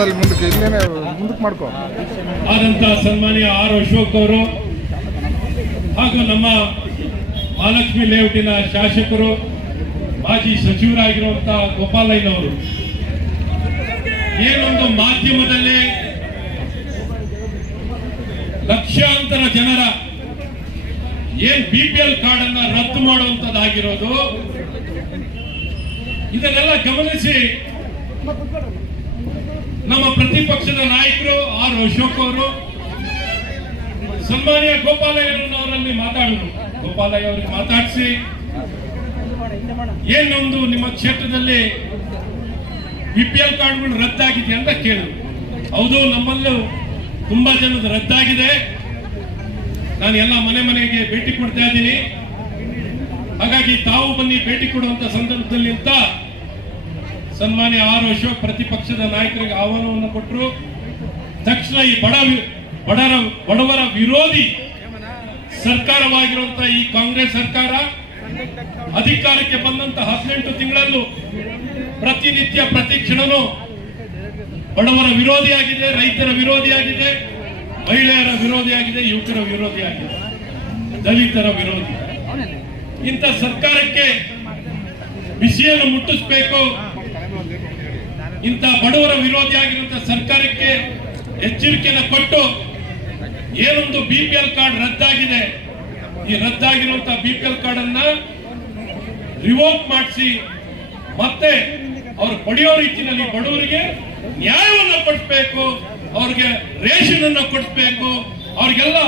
ಮಾಡೋದಲ್ಲಿ ಮುಂದಕ್ಕೆ ಇಲ್ಲೇನೆ ಮುಂದಕ್ಕೆ ಮಾಡ್ಕೋ. ಆದಂತ ಸನ್ಮಾನ್ಯ ಆರ್ ಅಶೋಕ್ ಅವರು ಹಾಗೂ ನಮ್ಮ ಮಹಾಲಕ್ಷ್ಮಿ ಲೇಔಟಿನ ಶಾಸಕರು, ಮಾಜಿ ಸಚಿವರಾಗಿರುವಂತಹ ಗೋಪಾಲಯ್ಯನವರು. ಏನೊಂದು ಮಾಧ್ಯಮದಲ್ಲಿ ಲಕ್ಷಾಂತರ ಜನರ ಏನ್ ಬಿ ಪಿ ಎಲ್ ಕಾರ್ಡ್ ಅನ್ನ ರದ್ದು ಮಾಡುವಂತದ್ದಾಗಿರೋದು, ಇದನ್ನೆಲ್ಲ ಗಮನಿಸಿ ನಮ್ಮ ಪ್ರತಿಪಕ್ಷದ ನಾಯಕರು ಆರ್ ಅಶೋಕ್ ಅವರು, ಸನ್ಮಾನ್ಯ ಗೋಪಾಲಯ್ಯನವರಲ್ಲಿ ಮಾತಾಡಿದ್ರು ಗೋಪಾಲಯ್ಯ ಅವರಿಗೆ ಮಾತಾಡಿಸಿ. ಏನೊಂದು ನಿಮ್ಮ ಕ್ಷೇತ್ರದಲ್ಲಿ ಬಿ ಪಿ ಎಲ್ ಕಾರ್ಡ್ಗಳು ರದ್ದಾಗಿದೆ ಅಂತ ಕೇಳಿದ್ರು ಹೌದು, ನಮ್ಮಲ್ಲೂ ತುಂಬಾ ಜನದ ರದ್ದಾಗಿದೆ. ನಾನು ಎಲ್ಲ ಮನೆ ಮನೆಗೆ ಭೇಟಿ ಕೊಡ್ತಾ ಇದ್ದೀನಿ. ಹಾಗಾಗಿ ತಾವು ಬನ್ನಿ, ಭೇಟಿ ಕೊಡುವಂತ ಸಂದರ್ಭದಲ್ಲಿ ಅಂತ ಸನ್ಮಾನ್ಯ ಆರ್ ಅಶೋಕ್ ಪ್ರತಿಪಕ್ಷದ ನಾಯಕರಿಗೆ ಆಹ್ವಾನವನ್ನು ಕೊಟ್ಟರು. ತಕ್ಷಣ ಈ ಬಡ ಬಡರ, ಬಡವರ ವಿರೋಧಿ ಸರ್ಕಾರವಾಗಿರುವಂತಹ ಈ ಕಾಂಗ್ರೆಸ್ ಸರ್ಕಾರ ಅಧಿಕಾರಕ್ಕೆ ಬಂದಂತ ಹದಿನೆಂಟು ತಿಂಗಳಲ್ಲೂ ಪ್ರತಿನಿತ್ಯ, ಪ್ರತಿ ಕ್ಷಣನೂ ಬಡವರ ವಿರೋಧಿಯಾಗಿದೆ, ರೈತರ ವಿರೋಧಿಯಾಗಿದೆ, ಮಹಿಳೆಯರ ವಿರೋಧಿಯಾಗಿದೆ, ಯುವಕರ ವಿರೋಧಿಯಾಗಿದೆ, ದಲಿತರ ವಿರೋಧಿ. ಇಂಥ ಸರ್ಕಾರಕ್ಕೆ ಬಿಸಿಯನ್ನು ಮುಟ್ಟಿಸಬೇಕು. ಇಂಥ ಬಡವರ ವಿರೋಧಿಯಾಗಿರುವಂತಹ ಸರ್ಕಾರಕ್ಕೆ ಎಚ್ಚರಿಕೆಯನ್ನು ಕೊಟ್ಟು ಏನೊಂದು ಬಿ ಪಿ ಎಲ್ ಕಾರ್ಡ್ ರದ್ದಾಗಿದೆ ಈ ರದ್ದಾಗಿರುವಂತಹ ಬಿ ಪಿ ಕಾರ್ಡ್ ಅನ್ನ ರಿವೋಕ್ ಮಾಡಿಸಿ ಮತ್ತೆ ಅವ್ರು ಪಡೆಯೋ ರೀತಿಯಲ್ಲಿ ಬಡವರಿಗೆ ನ್ಯಾಯವನ್ನು ಕೊಡಿಸ್ಬೇಕು ಅವ್ರಿಗೆ ರೇಷನ್ ಅನ್ನು ಕೊಡಿಸ್ಬೇಕು ಅವ್ರಿಗೆಲ್ಲ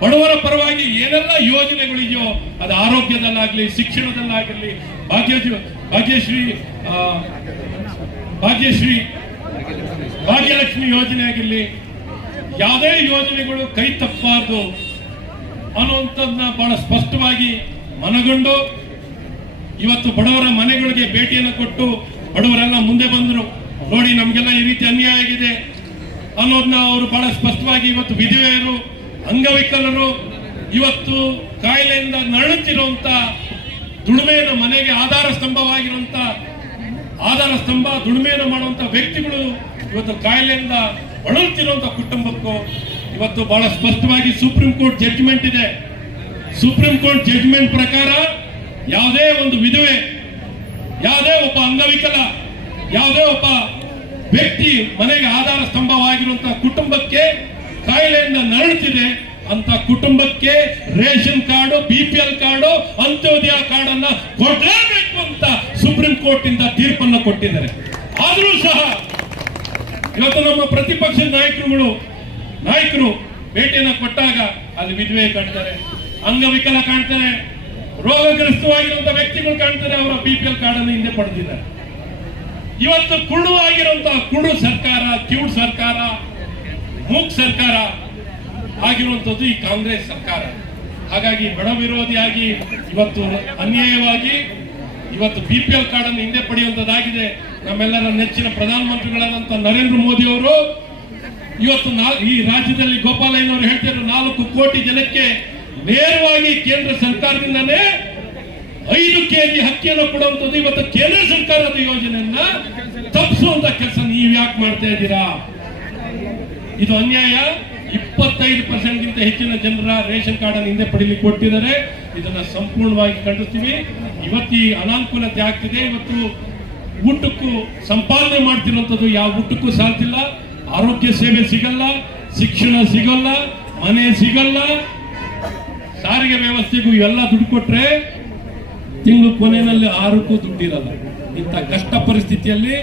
ಬಡವರ ಪರವಾಗಿ ಏನೆಲ್ಲ ಯೋಜನೆಗಳಿದೆಯೋ ಅದು ಆರೋಗ್ಯದಲ್ಲಾಗಲಿ ಶಿಕ್ಷಣದಲ್ಲಾಗಲಿ ಭಾಗ್ಯ ಭಾಗ್ಯಶ್ರೀ ಆ, ಭಾಗ್ಯಶ್ರೀ, ಭಾಗ್ಯಲಕ್ಷ್ಮಿ ಯೋಜನೆ ಆಗಿರಲಿ, ಯಾವುದೇ ಯೋಜನೆಗಳು ಕೈ ತಪ್ಪಬಾರ್ದು ಅನ್ನುವಂಥದ್ದನ್ನ ಬಹಳ ಸ್ಪಷ್ಟವಾಗಿ ಮನಗೊಂಡು ಇವತ್ತು ಬಡವರ ಮನೆಗಳಿಗೆ ಭೇಟಿಯನ್ನು ಕೊಟ್ಟು ಬಡವರೆಲ್ಲ ಮುಂದೆ ಬಂದರು. ನೋಡಿ, ನಮಗೆಲ್ಲ ಈ ರೀತಿ ಅನ್ಯಾಯ ಆಗಿದೆ ಅನ್ನೋದನ್ನ ಅವರು ಬಹಳ ಸ್ಪಷ್ಟವಾಗಿ ಇವತ್ತು ವಿಧವೆಯರು ಅಂಗವಿಕಲರು ಇವತ್ತು ಕಾಯಿಲೆಯಿಂದ ನರಳುತ್ತಿರುವಂತ ದುಡಿಮೆಯನ್ನು ಮನೆಗೆ ಆಧಾರ ಸ್ತಂಭವಾಗಿರುವಂತ ಆಧಾರ ಸ್ತಂಭ ದುಡಿಮೆಯನ್ನು ಮಾಡುವಂತ ವ್ಯಕ್ತಿಗಳು ಇವತ್ತು ಕಾಯಿಲೆಯಿಂದ ಬಳಲುತ್ತಿರುವಂತಹ ಕುಟುಂಬಕ್ಕೂ ಇವತ್ತು ಬಹಳ ಸ್ಪಷ್ಟವಾಗಿ ಸುಪ್ರೀಂ ಕೋರ್ಟ್ ಜಡ್ಜ್ಮೆಂಟ್ ಇದೆ. ಸುಪ್ರೀಂ ಕೋರ್ಟ್ ಜಡ್ಜ್ಮೆಂಟ್ ಪ್ರಕಾರ ಯಾವುದೇ ಒಂದು ವಿಧವೆ, ಯಾವುದೇ ಒಬ್ಬ ಅಂಗವಿಕಲ, ಯಾವುದೇ ಒಬ್ಬ ವ್ಯಕ್ತಿ ಮನೆಗೆ ಆಧಾರ ಸ್ತಂಭವಾಗಿರುವಂತಹ ಕುಟುಂಬಕ್ಕೆ ಕಾಯಿಲೆಯಿಂದ ನರಳುತ್ತಿದೆ ಅಂತ ಕುಟುಂಬಕ್ಕೆ ration card B P L card, Antyodaya card ಅನ್ನ ಕೊಡಲೇಬೇಕು. ಕೋರ್ಟ್ ಇಂದ ತೀರ್ಪನ್ನು ಕೊಟ್ಟಿದ್ದಾರೆ. ಆದರೂ ಸಹ ಇವತ್ತು ನಮ್ಮ ಪ್ರತಿಪಕ್ಷ ನಾಯಕರುಗಳು, ನಾಯಕರು ಭೇಟಿಯನ್ನು ಕೊಟ್ಟಾಗ ಅಲ್ಲಿ ವಿಧವೆ ಕಾಣ್ತಾರೆ, ಅಂಗವಿಕಲ ಕಾಣ್ತಾರೆ ರೋಗಗ್ರಸ್ತವಾಗಿರುವಂತಹ ವ್ಯಕ್ತಿಗಳು ಕಾಣ್ತಾರೆ, ಅವರ ಬಿ ಪಿ ಎಲ್ ಕಾರ್ಡ್ ಅನ್ನು ಹಿಂದೆ ಪಡೆದಿದ್ದಾರೆ. ಇವತ್ತು ಕುಳು ಆಗಿರುವಂತಹ ಕುರುಡು ಸರ್ಕಾರ, ಕಿವುಡ್ ಸರ್ಕಾರ, ಮೂಕ್ ಸರ್ಕಾರ ಆಗಿರುವಂತದ್ದು ಈ ಕಾಂಗ್ರೆಸ್ ಸರ್ಕಾರ. ಹಾಗಾಗಿ ಬಡ ವಿರೋಧಿಯಾಗಿ ಇವತ್ತು ಅನ್ಯಾಯವಾಗಿ ಇವತ್ತು ಬಿ ಪಿ ಎಲ್ ಕಾರ್ಡ್ ಅನ್ನು ಹಿಂದೆ ಪಡೆಯುವಂತದಾಗಿದೆ ನಮ್ಮೆಲ್ಲರ ನೆಚ್ಚಿನ ಪ್ರಧಾನಮಂತ್ರಿಗಳಾದಂತ ನರೇಂದ್ರ ಮೋದಿ ಅವರು. ಇವತ್ತು ಈ ರಾಜ್ಯದಲ್ಲಿ ಗೋಪಾಲಯ್ಯನವರು ಹೇಳ್ತಿದ್ರು ನಾಲ್ಕು ಕೋಟಿ ಜನಕ್ಕೆ ನೇರವಾಗಿ ಕೇಂದ್ರ ಸರ್ಕಾರದಿಂದನೇ ಐದು ಕೆಜಿ ಹಕ್ಕಿಯನ್ನು ಕೊಡುವಂಥದ್ದು ಇವತ್ತು ಕೇಂದ್ರ ಸರ್ಕಾರದ ಯೋಜನೆಯನ್ನ ತಪ್ಪಿಸುವಂತ ಕೆಲಸ ನೀವು ಯಾಕೆ ಮಾಡ್ತಾ ಇದ್ದೀರಾ? ಇದು ಅನ್ಯಾಯ? ಇಪ್ಪತ್ತೈದು ಪರ್ಸೆಂಟ್ ಗಿಂತ ಹೆಚ್ಚಿನ ಜನರ ರೇಷನ್ ಕಾರ್ಡ್ ಅನ್ನು ಹಿಂದೆ ಪಡೀಲಿಕ್ಕೆ ಕೊಟ್ಟಿದ್ದಾರೆ. ಇದನ್ನು ಸಂಪೂರ್ಣವಾಗಿ ಖಂಡಿಸ್ತೀವಿ. ಇವತ್ತು ಈ ಅನಾನುಕೂಲತೆ ಆಗ್ತಿದೆ ಇವತ್ತು ಊಟಕ್ಕೂ ಸಂಪಾದನೆ ಮಾಡ್ತಿರುವಂಥದ್ದು ಯಾವ ಊಟಕ್ಕೂ ಸಾಲ್ತಿಲ್ಲ ಆರೋಗ್ಯ ಸೇವೆ ಸಿಗಲ್ಲ, ಶಿಕ್ಷಣ ಸಿಗಲ್ಲ, ಮನೆ ಸಿಗಲ್ಲ. ಸಾರಿಗೆ ವ್ಯವಸ್ಥೆಗೂ ಇವೆಲ್ಲ ದುಡ್ಡು ಕೊಟ್ರೆ ತಿಂಗಳು ಕೊನೆಯಲ್ಲಿ ಆರಕ್ಕೂ ದುಡ್ಡಿರಲ್ಲ ಇಂಥ ಕಷ್ಟ ಪರಿಸ್ಥಿತಿಯಲ್ಲಿ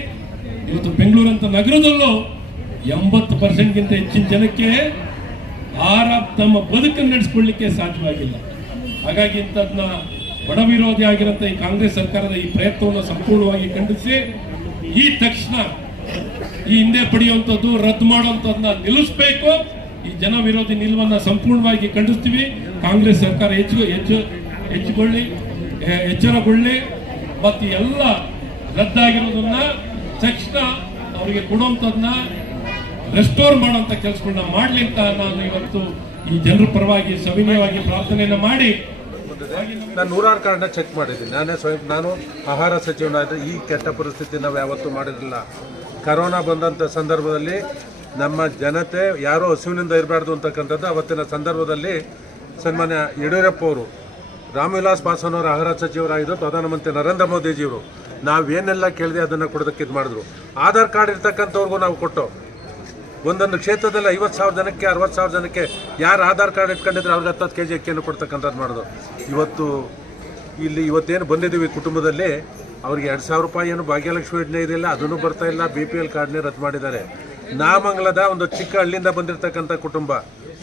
ಇವತ್ತು ಬೆಂಗಳೂರಂತ ನಗರದಲ್ಲೂ ಎಂಬತ್ತು ಪರ್ಸೆಂಟ್ಗಿಂತ ಹೆಚ್ಚಿನ ಜನಕ್ಕೆ ಆರ ತಮ್ಮ ಬದುಕನ್ನು ನಡೆಸ್ಕೊಳ್ಳಿಕ್ಕೆ ಸಾಧ್ಯವಾಗಿಲ್ಲ. ಹಾಗಾಗಿ ಇಂಥದ್ನ ಬಡ ವಿರೋಧಿ ಆಗಿರೋಂಥ ಈ ಕಾಂಗ್ರೆಸ್ ಸರ್ಕಾರದ ಈ ಪ್ರಯತ್ನವನ್ನು ಸಂಪೂರ್ಣವಾಗಿ ಖಂಡಿಸಿ, ಈ ತಕ್ಷಣ ಈ ಹಿಂದೆ ಪಡೆಯುವಂಥದ್ದು, ರದ್ದು ಮಾಡುವಂಥದ್ದನ್ನ ನಿಲ್ಲಿಸಬೇಕು. ಈ ಜನ ವಿರೋಧಿ ನಿಲುವನ್ನ ಸಂಪೂರ್ಣವಾಗಿ ಖಂಡಿಸ್ತೀವಿ. ಕಾಂಗ್ರೆಸ್ ಸರ್ಕಾರ ಹೆಚ್ಚು ಹೆಚ್ಚು, ಹೆಚ್ಚಿಕೊಳ್ಳಿ ಎಚ್ಚರಗೊಳ್ಳಿ. ಮತ್ತು ಎಲ್ಲ ರದ್ದಾಗಿರೋದನ್ನ ತಕ್ಷಣ ಅವರಿಗೆ ಕೊಡುವಂಥದ್ದನ್ನ ರೆಸ್ಟೋರ್ ಮಾಡುವಂತ ಕೆಲಸಗಳನ್ನ ಮಾಡಲಿ ಅಂತ ನಾನು ಇವತ್ತು ಈ ಜನರ ಪರವಾಗಿ ಸವಿನಯವಾಗಿ ಪ್ರಾರ್ಥನೆಯನ್ನ ಮಾಡಿ. ನಾನು ನೂರಾರು ಕಾರ್ಡ್ನ ಚೆಕ್ ಮಾಡಿದ್ದೀನಿ. ನಾನೇ ಸ್ವಯಂ ನಾನು ಆಹಾರ ಸಚಿವನಾದ್ರೆ ಈ ಕೆಟ್ಟ ಪರಿಸ್ಥಿತಿ ನಾವು ಯಾವತ್ತೂ ಮಾಡಿರಲಿಲ್ಲ. ಕರೋನಾ ಬಂದಂಥ ಸಂದರ್ಭದಲ್ಲಿ ನಮ್ಮ ಜನತೆ ಯಾರೋ ಹಸುವಿನಿಂದ ಇರಬಾರ್ದು ಅಂತಕ್ಕಂಥದ್ದು ಅವತ್ತಿನ ಸಂದರ್ಭದಲ್ಲಿ ಸನ್ಮಾನ್ಯ ಯಡಿಯೂರಪ್ಪ ಅವರು, ರಾಮವಿಲಾಸ್ ಪಾಸ್ವಾನ್ ಅವರು ಆಹಾರ ಸಚಿವರಾಗಿದ್ದು, ಪ್ರಧಾನಮಂತ್ರಿ ನರೇಂದ್ರ ಮೋದಿಜಿಯವರು ನಾವೇನೆಲ್ಲ ಕೇಳಿದೆ ಅದನ್ನು ಕೊಡೋದಕ್ಕೆ ಇದು ಮಾಡಿದ್ರು. ಆಧಾರ್ ಕಾರ್ಡ್ ಇರ್ತಕ್ಕಂಥವ್ರಿಗೂ ನಾವು ಕೊಟ್ಟು ಒಂದೊಂದು ಕ್ಷೇತ್ರದಲ್ಲಿ ಐವತ್ತು ಸಾವಿರ ಜನಕ್ಕೆ, ಅರವತ್ತು ಸಾವಿರ ಜನಕ್ಕೆ ಯಾರು ಆಧಾರ್ ಕಾರ್ಡ್ ಇಟ್ಕೊಂಡಿದ್ರೆ ಅವ್ರಿಗೆ ಹತ್ತು ಕೆ ಜಿ ಅಕ್ಕಿಯನ್ನು ಕೊಡ್ತಕ್ಕಂಥದ್ದು ಮಾಡೋದು. ಇವತ್ತು ಇಲ್ಲಿ ಇವತ್ತೇನು ಬಂದಿದ್ದೀವಿ ಕುಟುಂಬದಲ್ಲಿ, ಅವ್ರಿಗೆ ಎರಡು ಸಾವಿರ ರೂಪಾಯಿ ಏನು ಭಾಗ್ಯಲಕ್ಷ್ಮಿ ಯೋಜನೆ ಇದೆಯಲ್ಲ ಅದನ್ನು ಬರ್ತಾ ಇಲ್ಲ ಬಿ ಪಿ ಎಲ್ ಕಾರ್ಡ್ನೇ ರದ್ದು ಮಾಡಿದ್ದಾರೆ. ನಾಮಂಗಲದ ಒಂದು ಚಿಕ್ಕ ಹಳ್ಳಿಯಿಂದ ಬಂದಿರತಕ್ಕಂಥ ಕುಟುಂಬ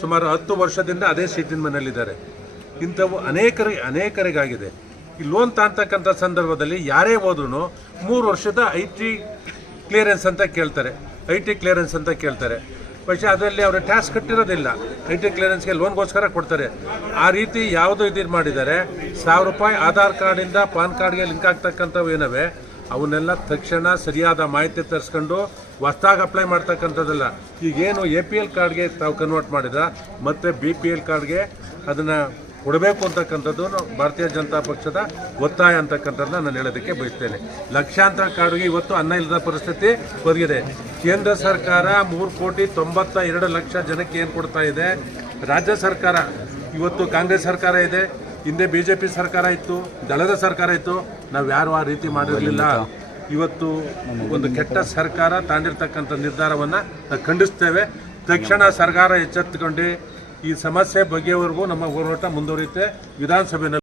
ಸುಮಾರು ಹತ್ತು ವರ್ಷದಿಂದ ಅದೇ ಸೀಟಿನ ಮನೆಯಲ್ಲಿದ್ದಾರೆ. ಇಂಥವು ಅನೇಕರಿಗೆ ಅನೇಕರಿಗಾಗಿದೆ. ಈ ಲೋನ್ ತಾಂತಕ್ಕಂಥ ಸಂದರ್ಭದಲ್ಲಿ ಯಾರೇ ಹೋದ್ರೂ ಮೂರು ವರ್ಷದ ಐ ಟಿ ಕ್ಲಿಯರೆನ್ಸ್ ಅಂತ ಕೇಳ್ತಾರೆ. ಐ ಟಿ ಕ್ಲಿಯರೆನ್ಸ್ ಅಂತ ಕೇಳ್ತಾರೆ പക്ഷേ ಅದರಲ್ಲಿ ಅವರು ಟ್ಯಾಕ್ಸ್ ಕಟ್ಟಿರೋದಿಲ್ಲ ಐ ಟಿ ಕ್ಲಿಯರೆನ್ಸ್ಗೆ ಲೋನ್ಗೋಸ್ಕರ ಕೊಡ್ತಾರೆ ಆ ರೀತಿ ಯಾವುದು ಇದು ಮಾಡಿದ್ದಾರೆ ಸಾವಿರ ರೂಪಾಯಿ ಆಧಾರ್ ಕಾರ್ಡಿಂದ ಪಾನ್ ಕಾರ್ಡ್ಗೆ ಲಿಂಕ್ ಆಗ್ತಕ್ಕಂಥವು ಏನವೆ ಅವನ್ನೆಲ್ಲ ತಕ್ಷಣ ಸರಿಯಾದ ಮಾಹಿತಿ ತರಿಸ್ಕೊಂಡು ಹೊಸ್ದಾಗಿ ಅಪ್ಲೈ ಮಾಡ್ತಕ್ಕಂಥದ್ದಲ್ಲ ಈಗೇನು ಎ ಪಿ ಎಲ್ ಕಾರ್ಡ್ಗೆ ತಾವು ಕನ್ವರ್ಟ್ ಮಾಡಿದ್ರ ಮತ್ತೆ ಬಿ ಪಿ ಎಲ್ ಕಾರ್ಡ್ಗೆ ಅದನ್ನು ಕೊಡಬೇಕು ಅಂತಕ್ಕಂಥದ್ದು ಭಾರತೀಯ ಜನತಾ ಪಕ್ಷದ ಒತ್ತಾಯ ಅಂತಕ್ಕಂಥದ್ದನ್ನ ನಾನು ಹೇಳೋದಕ್ಕೆ ಬಯಸ್ತೇನೆ. ಲಕ್ಷಾಂತರ ಕಾರ್ಡ್ಗೆ ಇವತ್ತು ಅನ್ನ ಇಲ್ಲದ ಪರಿಸ್ಥಿತಿ ಒದಗಿದೆ ಕೇಂದ್ರ ಸರ್ಕಾರ ಮೂರು ಕೋಟಿ ತೊಂಬತ್ತ ಎರಡು ಲಕ್ಷ ಜನಕ್ಕೆ ಏನು ಕೊಡ್ತಾ ಇದೆ? ರಾಜ್ಯ ಸರ್ಕಾರ, ಇವತ್ತು ಕಾಂಗ್ರೆಸ್ ಸರ್ಕಾರ ಇದೆ, ಹಿಂದೆ ಬಿ ಜೆ ಪಿ ಸರ್ಕಾರ ಇತ್ತು, ದಳದ ಸರ್ಕಾರ ಇತ್ತು, ನಾವು ಯಾರು ಆ ರೀತಿ ಮಾಡಿರಲಿಲ್ಲ. ಇವತ್ತು ಒಂದು ಕೆಟ್ಟ ಸರ್ಕಾರ ತಾಂಡಿರ್ತಕ್ಕಂಥ ನಿರ್ಧಾರವನ್ನು ನಾವು ಖಂಡಿಸ್ತೇವೆ. ತಕ್ಷಣ ಸರ್ಕಾರ ಎಚ್ಚೆತ್ತುಕೊಂಡು ಈ ಸಮಸ್ಯೆ ಬಗೆಯವರೆಗೂ ನಮ್ಮ ಹೋರಾಟ ಮುಂದುವರಿಯುತ್ತೆ. ವಿಧಾನಸಭೆಯಲ್ಲಿ